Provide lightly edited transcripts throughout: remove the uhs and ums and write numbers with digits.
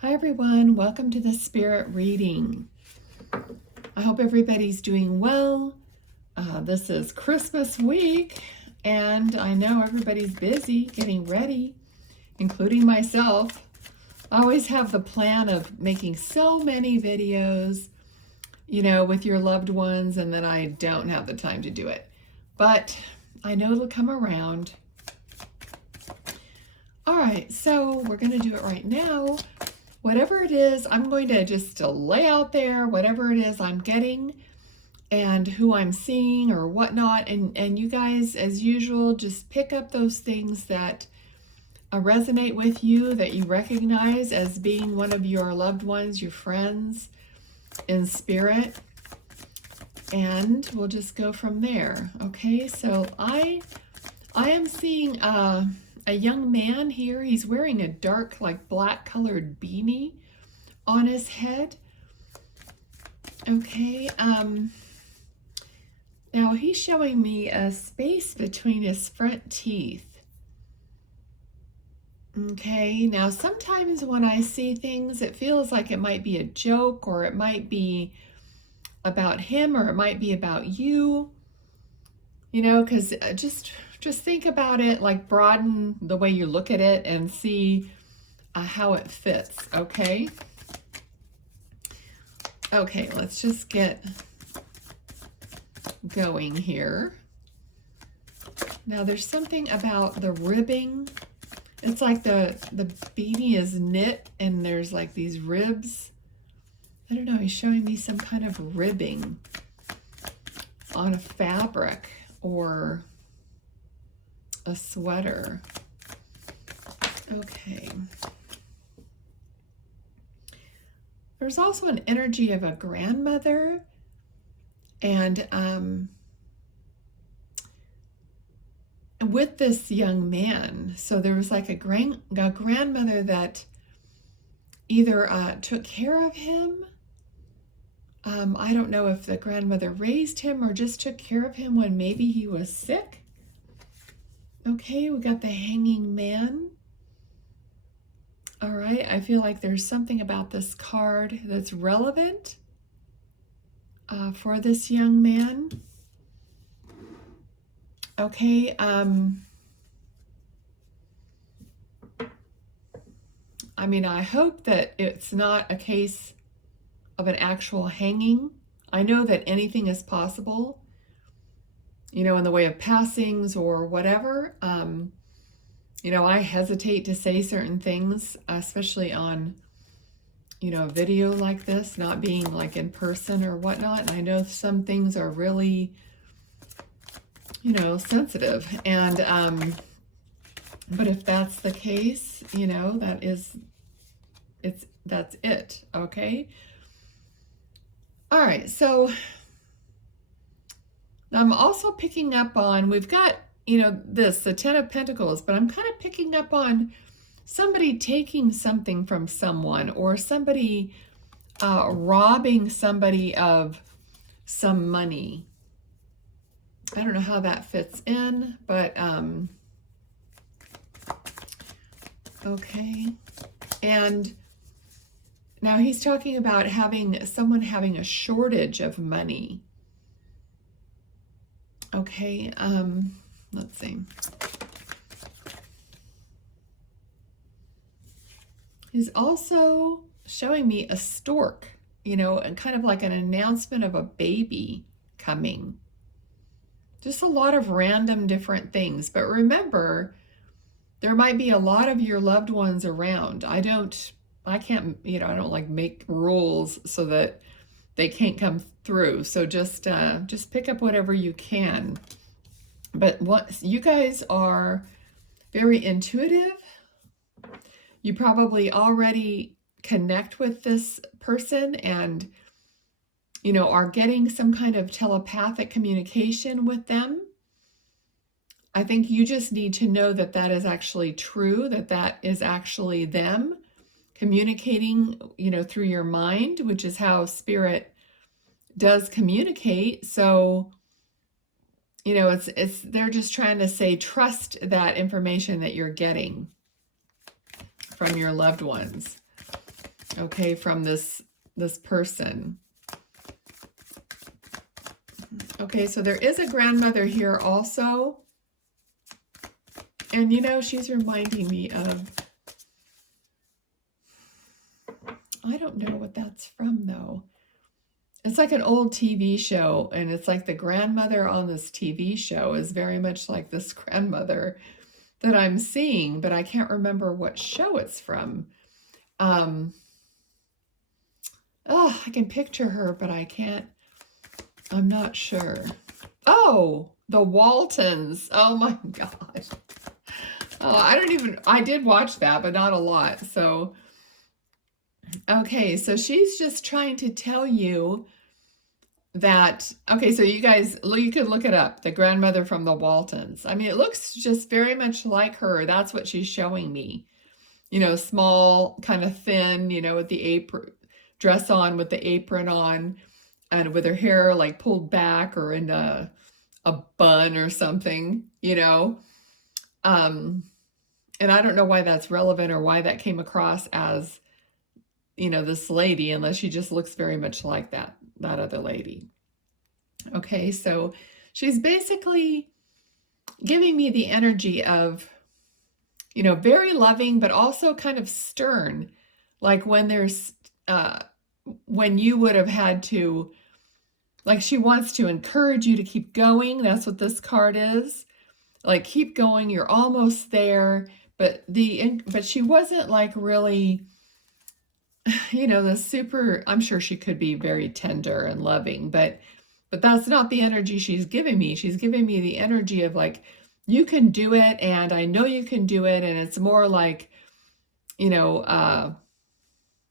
Hi everyone, welcome to the Spirit Reading. I hope everybody's doing well. This is Christmas week and I know everybody's busy getting ready, including myself. I always have the plan of making so many videos, with your loved ones, and then I don't have the time to do it. But I know it'll come around. All right, so we're going to do it right now. Whatever it is, I'm going to just lay out there whatever it is I'm getting and who I'm seeing or whatnot. And you guys, as usual, just pick up those things that resonate with you, that you recognize as being one of your loved ones, your friends in spirit. And we'll just go from there. Okay, so I am seeing a young man here. He's wearing a dark, like black colored beanie on his head. Okay, now he's showing me a space between his front teeth. Okay, now sometimes when I see things, it feels like it might be a joke, or it might be about him, or it might be about you, because just think about it, like broaden the way you look at it and see how it fits, okay? Okay, let's just get going here. Now there's something about the ribbing. It's like the beanie is knit and there's like these ribs. I don't know, he's showing me some kind of ribbing on a fabric or a sweater. Okay. There's also an energy of a grandmother and with this young man. So there was like a grandmother that either took care of him. I don't know if the grandmother raised him or just took care of him when maybe he was sick. Okay, we got the hanging man. All right, I feel like there's something about this card that's relevant for this young man. Okay, I mean, I hope that it's not a case of an actual hanging. I know that anything is possible, in the way of passings or whatever. I hesitate to say certain things, especially on, a video like this, not being like in person or whatnot. And I know some things are really, sensitive. And, but if that's the case, that's it. Okay. All right. So I'm also picking up on, we've got, the 10 of Pentacles, but I'm kind of picking up on somebody taking something from someone, or somebody robbing somebody of some money. I don't know how that fits in, but okay. And now he's talking about someone having a shortage of money. Okay, let's see. He's also showing me a stork, and kind of like an announcement of a baby coming. Just a lot of random different things. But remember, there might be a lot of your loved ones around. I can't, I don't like make rules so that they can't come through. So just pick up whatever you can. But you guys are very intuitive. You probably already connect with this person and, are getting some kind of telepathic communication with them. I think you just need to know that that is actually true, that is actually them communicating, through your mind, which is how spirit does communicate. So, they're just trying to say, trust that information that you're getting from your loved ones. okay, from this person. Okay, so there is a grandmother here also. And you know, she's reminding me of, I don't know what that's from though. It's like an old TV show, and it's like the grandmother on this TV show is very much like this grandmother that I'm seeing, but I can't remember what show it's from. Oh, I can picture her, but I can't, I'm not sure. Oh, the Waltons. Oh my gosh. Oh, I did watch that, but not a lot. So, okay, so she's just trying to tell you that, okay, so you guys, you could look it up, the grandmother from the Waltons. I mean, it looks just very much like her. That's what she's showing me. You know, small, kind of thin, you know, with the apron, dress on, with the apron on, and with her hair like pulled back or in a bun or something, you know. And I don't know why that's relevant or why that came across as, you know, this lady, unless she just looks very much like that other lady. Okay, so she's basically giving me the energy of, you know, very loving, but also kind of stern. Like when there's, when you would have had to, like she wants to encourage you to keep going. That's what this card is. Like, keep going, you're almost there. But she wasn't like really, you know, the super, I'm sure she could be very tender and loving, but that's not the energy she's giving me. She's giving me the energy of like, you can do it, and I know you can do it. And it's more like, you know,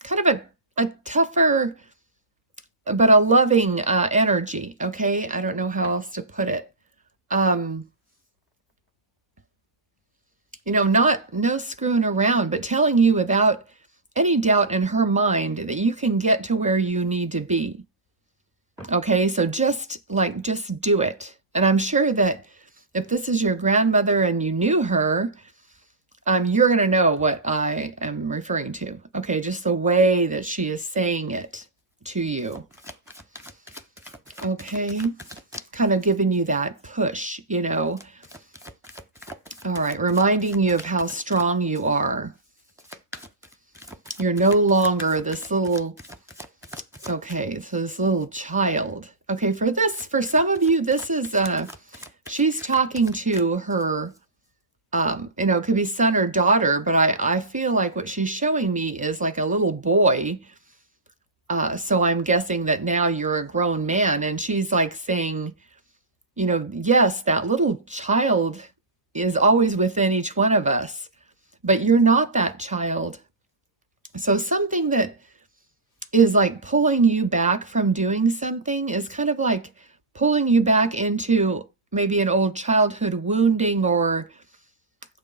kind of a tougher, but a loving energy. Okay, I don't know how else to put it. You know, no screwing around, but telling you without any doubt in her mind that you can get to where you need to be. Okay, so just do it. And I'm sure that if this is your grandmother and you knew her, you're going to know what I am referring to. Okay, just the way that she is saying it to you. Okay, kind of giving you that push, you know. All right, reminding you of how strong you are. You're no longer this little, okay, so this little child. Okay, for some of you, this is, she's talking to her, you know, it could be son or daughter, but I feel like what she's showing me is like a little boy. So I'm guessing that now you're a grown man, and she's like saying, you know, yes, that little child is always within each one of us, but you're not that child. So something that is like pulling you back from doing something is kind of like pulling you back into maybe an old childhood wounding, or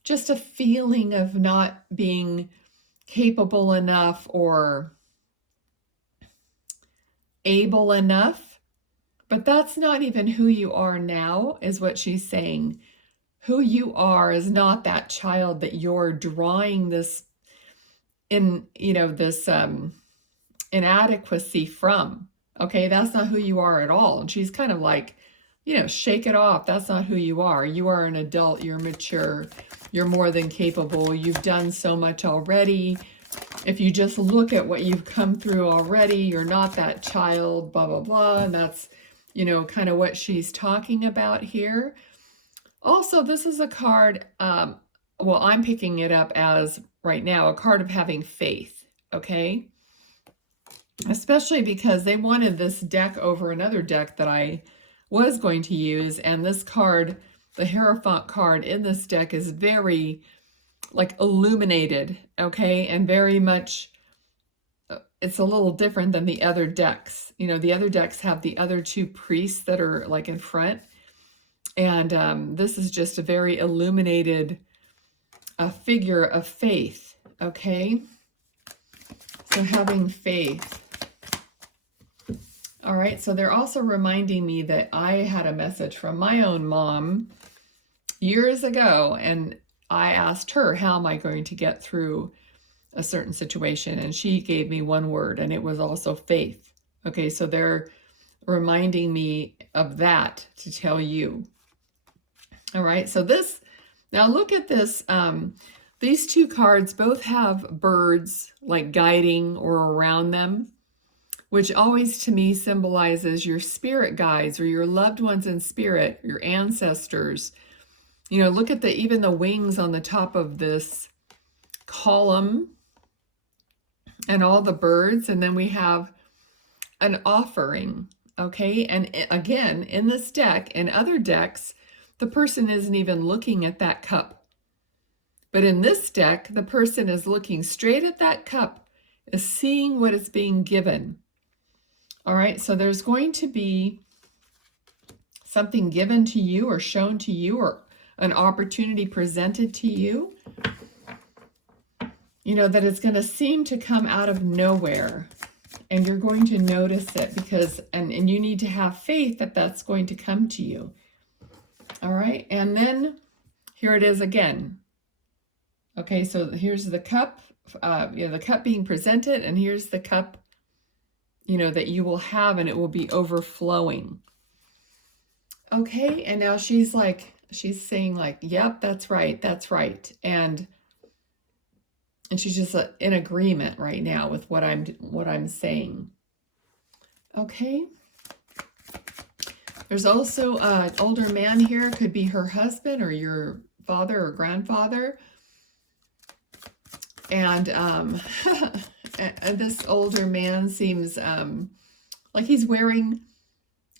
just a feeling of not being capable enough or able enough. But that's not even who you are now, is what she's saying. Who you are is not that child that you're drawing this in, you know, this inadequacy from. Okay, that's not who you are at all. And she's kind of like, you know, shake it off. That's not who you are. You are an adult. You're mature. You're more than capable. You've done so much already. If you just look at what you've come through already, you're not that child, blah, blah, blah. And that's, you know, kind of what she's talking about here. Also, this is a card, well, I'm picking it up as, right now, a card of having faith, okay? Especially because they wanted this deck over another deck that I was going to use, and this card, the Hierophant card in this deck, is very, like, illuminated, okay? And very much, it's a little different than the other decks. You know, the other decks have the other two priests that are, like, in front. And this is just a very illuminated figure of faith, okay? So having faith. All right, so they're also reminding me that I had a message from my own mom years ago, and I asked her, how am I going to get through a certain situation, and she gave me one word, and it was also faith. Okay, so they're reminding me of that to tell you. All right, so this, now look at this. These two cards both have birds like guiding or around them, which always to me symbolizes your spirit guides or your loved ones in spirit, your ancestors. You know, look at even the wings on the top of this column and all the birds. And then we have an offering, okay? And again, in this deck and other decks, the person isn't even looking at that cup. But in this deck, the person is looking straight at that cup, is seeing what is being given. All right, so there's going to be something given to you or shown to you or an opportunity presented to you, you know, that it's going to seem to come out of nowhere. And you're going to notice it because, and you need to have faith that that's going to come to you. All right, and then here it is again. Okay, so here's the cup, you know, the cup being presented, and here's the cup, you know, that you will have, and it will be overflowing. Okay, and now she's saying like, yep, that's right, that's right. And she's just in agreement right now with what I'm saying. Okay. There's also an older man here, could be her husband or your father or grandfather. And this older man seems like he's wearing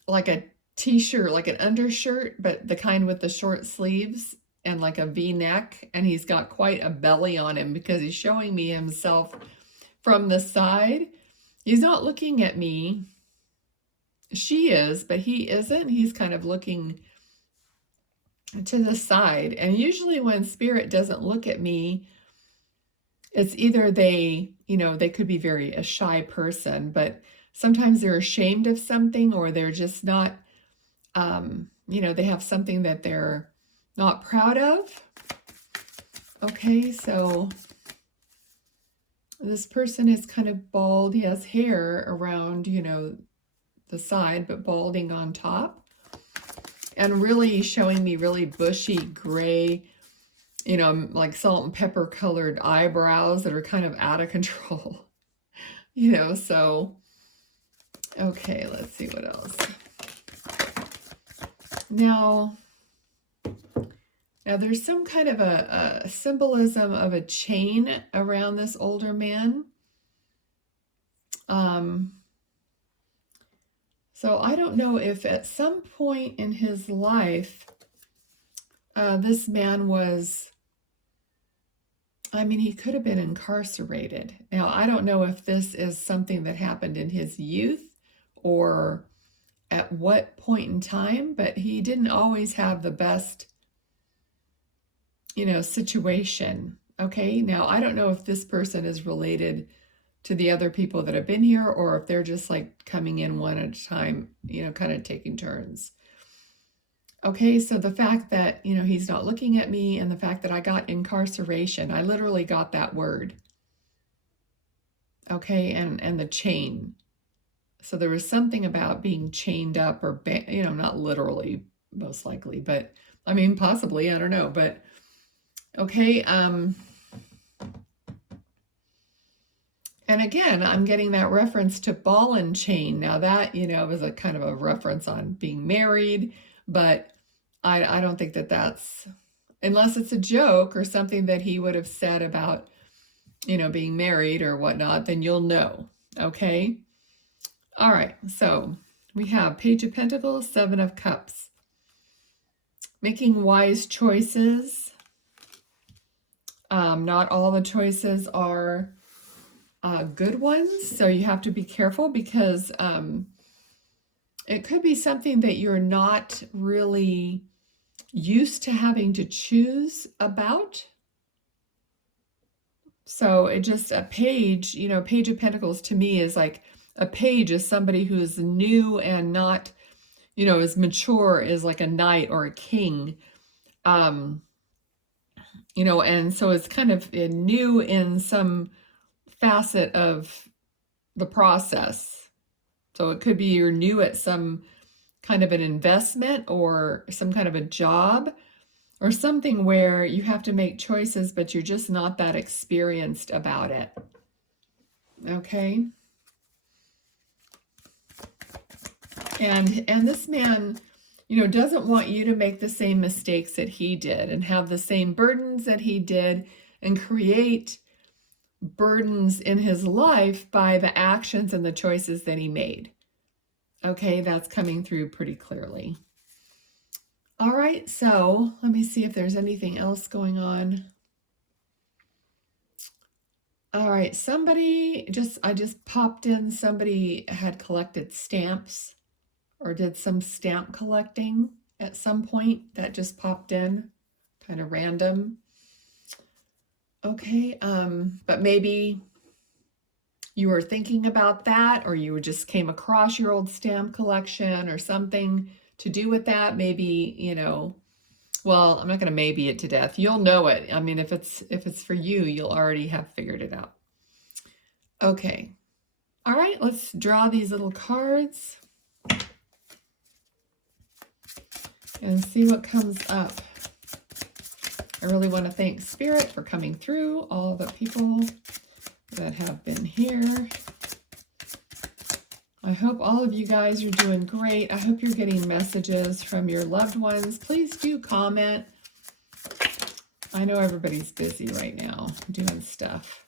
like a t-shirt, like an undershirt, but the kind with the short sleeves and like a V-neck, and he's got quite a belly on him because he's showing me himself from the side. He's not looking at me. She is, but he isn't. He's kind of looking to the side. And usually when spirit doesn't look at me, it's either they, you know, they could be a shy person, but sometimes they're ashamed of something, or they're just not, you know, they have something that they're not proud of. Okay, so this person is kind of bald. He has hair around, you know, the side, but balding on top. And really showing me really bushy gray, you know, like salt and pepper colored eyebrows that are kind of out of control. You know, so, okay, let's see what else. Now there's some kind of a symbolism of a chain around this older man. So I don't know if at some point in his life, this man was, I mean, he could have been incarcerated. Now, I don't know if this is something that happened in his youth or at what point in time, but he didn't always have the best, you know, situation. Okay, now I don't know if this person is related to the other people that have been here, or if they're just like coming in one at a time, you know, kind of taking turns. Okay, so the fact that, you know, he's not looking at me, and the fact that I got incarceration, I literally got that word. Okay, and the chain. So there was something about being chained up, or, you know, not literally, most likely, but I mean, possibly, I don't know, but okay. And again, I'm getting that reference to ball and chain. Now that, you know, was a kind of a reference on being married, but I don't think that that's, unless it's a joke or something that he would have said about, you know, being married or whatnot, then you'll know. Okay. All right. So we have Page of Pentacles, Seven of Cups. Making wise choices. Not all the choices are good ones, so you have to be careful, because it could be something that you're not really used to having to choose about. So it just, a page, you know, Page of Pentacles to me is like, a page is somebody who is new and not, you know, as mature as like a knight or a king. You know, and so it's kind of new in some facet of the process. So it could be you're new at some kind of an investment or some kind of a job or something where you have to make choices, but you're just not that experienced about it. Okay? And this man, you know, doesn't want you to make the same mistakes that he did and have the same burdens that he did and create burdens in his life by the actions and the choices that he made. Okay, that's coming through pretty clearly. All right, so let me see if there's anything else going on. All right, I just popped in, somebody had collected stamps or did some stamp collecting at some point. That just popped in, kind of random. Okay, but maybe you were thinking about that, or you just came across your old stamp collection or something to do with that. Maybe, you know, well, I'm not going to maybe it to death. You'll know it. I mean, if it's for you, you'll already have figured it out. Okay. All right, let's draw these little cards and see what comes up. I really want to thank Spirit for coming through, all the people that have been here. I hope all of you guys are doing great. I hope you're getting messages from your loved ones. Please do comment. I know everybody's busy right now doing stuff.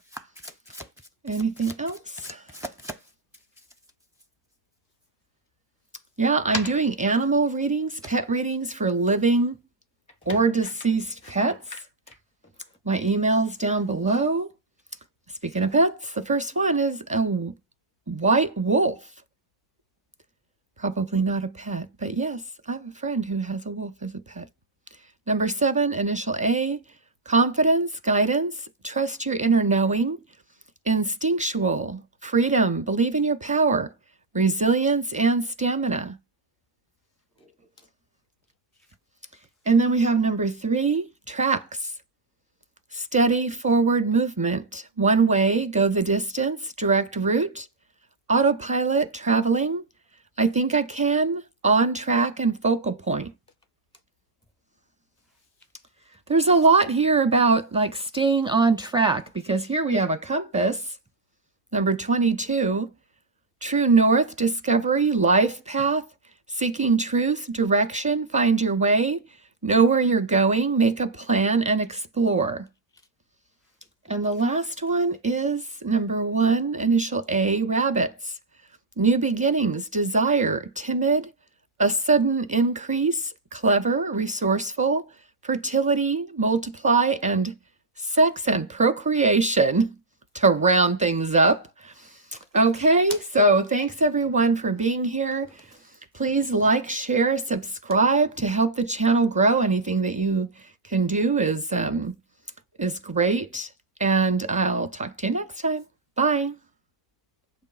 Anything else? Yeah, I'm doing animal readings, pet readings for living or deceased pets. My email's down below. Speaking of pets, the first one is a white wolf. Probably not a pet, but yes, I have a friend who has a wolf as a pet. Number 7, initial A, confidence, guidance, trust your inner knowing, instinctual, freedom, believe in your power, resilience, and stamina. And then we have number 3, tracks, steady forward movement, one way, go the distance, direct route, autopilot, traveling, I think I can, on track, and focal point. There's a lot here about like staying on track, because here we have a compass, number 22, true north, discovery, life path, seeking truth, direction, find your way, know where you're going, make a plan, and explore. And the last one is number 1, initial A, rabbits. New beginnings, desire, timid, a sudden increase, clever, resourceful, fertility, multiply, and sex and procreation to round things up. Okay, so thanks everyone for being here. Please like, share, subscribe to help the channel grow. Anything that you can do is great. And I'll talk to you next time. Bye.